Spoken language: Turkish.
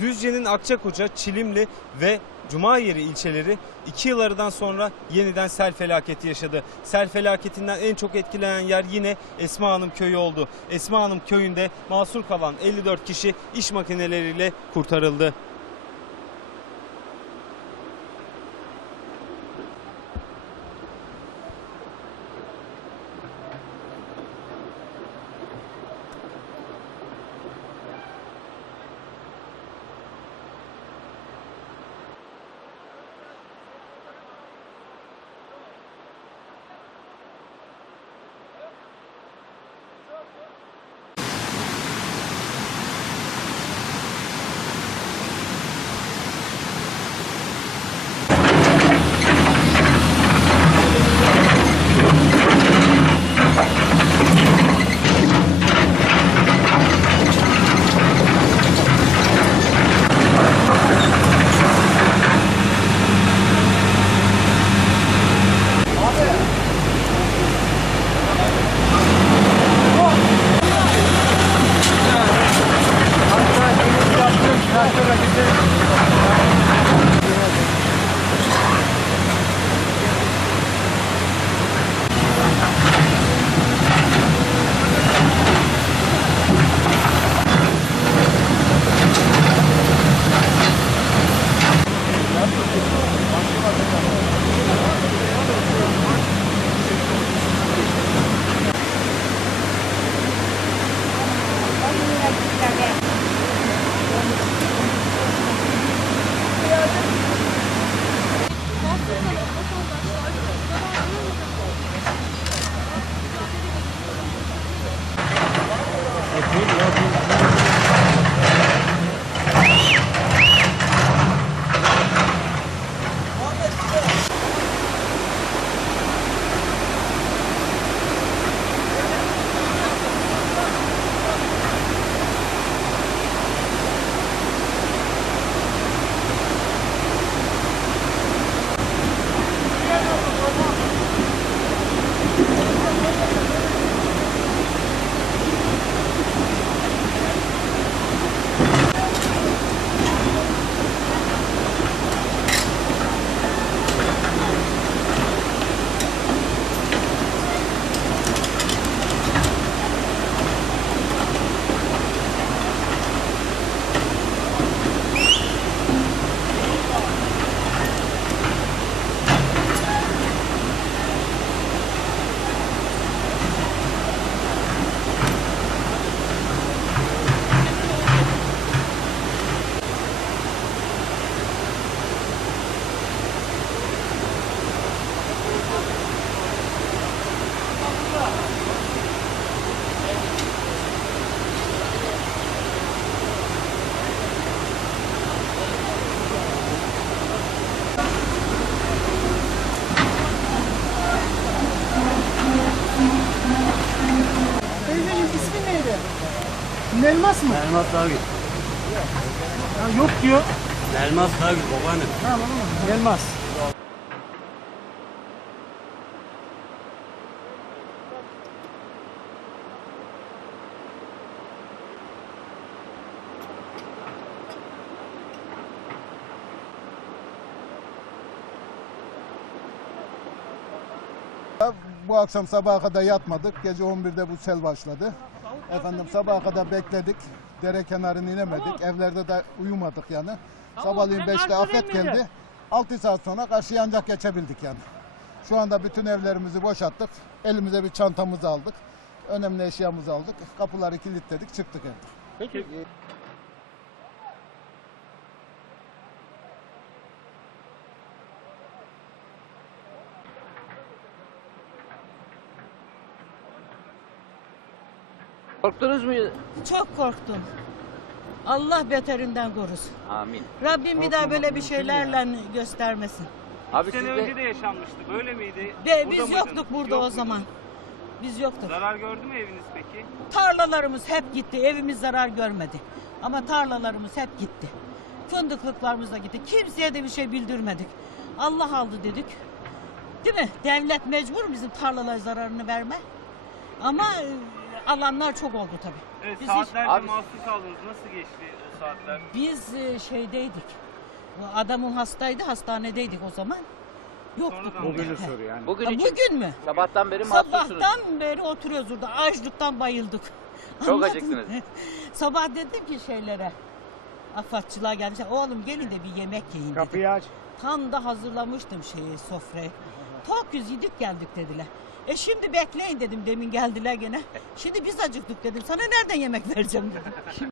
Düzce'nin Akçakoca, Çilimli ve Cumayeri ilçeleri iki yıl aradan sonra yeniden sel felaketi yaşadı. Sel felaketinden en çok etkilenen yer yine Esma Hanım köyü oldu. Esma Hanım köyünde mahsur kalan 54 kişi iş makineleriyle kurtarıldı. Nelmas mı? Elmas Dağgül. Ha, yok diyor. Elmas Dağgül babaannem. Tamam tamam. Nelmas. Bu akşam sabaha kadar yatmadık. Gece 11'de bu sel başladı. Efendim sabaha kadar bekledik. Dere kenarına inemedik. Evlerde de uyumadık yani. Sabahleyin 5'te afet geldi. 6 saat sonra karşıya ancak geçebildik yani. Şu anda bütün evlerimizi boşalttık. Elimize bir çantamızı aldık. Önemli eşyamızı aldık. Kapıları kilitledik çıktık evden. Peki Korktunuz mu? Çok korktum. Allah beterinden korusun. Amin. Rabbim bir daha böyle bir şeylerle göstermesin. Abi sene önce de yaşanmıştı. Böyle miydi? Burada biz mıydın? yoktuk burada Yok o zaman. Biz yoktuk. Zarar gördü mü eviniz peki? Tarlalarımız hep gitti. Evimiz zarar görmedi. Ama tarlalarımız hep gitti. Fındıklıklarımız da gitti. Kimseye de bir şey bildirmedik. Allah aldı dedik. Değil mi? Devlet mecbur bizim tarlalar zararını verme. Ama e, alanlar çok oldu tabii. Evet, Biz saatlerce Abi- mahsur kaldınız. Nasıl geçti o saatler? Biz e, şeydeydik. Adamın hastaydı, hastanedeydik o zaman. Yoktuk. Mı? soru yani. Bugün Ha, için Bugün mü? sabahtan beri mahsussunuz. Sabahtan beri oturuyoruz burada. Açlıktan bayıldık. Çok Anladın acıktınız. mı? Sabah dedim ki şeylere. Afatçılar gelmişler. Oğlum gelin de bir yemek yiyin dedim. Kapıyı aç. Tam da hazırlamıştım şeyi sofrayı. Tok yüz yedik geldik dediler. E şimdi bekleyin dedim demin geldiler gene. Şimdi biz acıktık dedim. Sana nereden yemek vereceğim dedim.